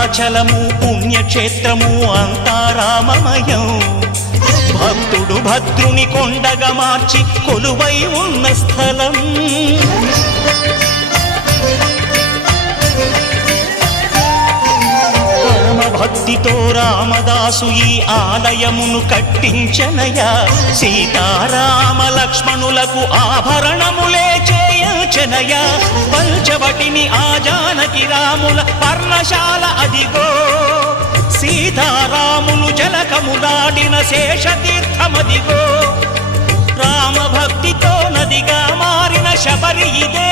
భద్రాచలము పుణ్యక్షేత్రము అంతా రామమయం. భక్తుడు భద్రుని కొండగా మార్చి కొలువై ఉన్న స్థలం. భక్తితో రామదాసు ఈ ఆలయమును కట్టించనయా. సీతారామ లక్ష్మణులకు ఆభరణములే చేయించనయా. పంచవటిని ఆ జానకి రాముల పర్ణశాల అదిగో. సీతారాములు జలకములాడిన శేషతీర్థమదిగో. రామభక్తితో నదిగా మారిన శబరి ఇదే.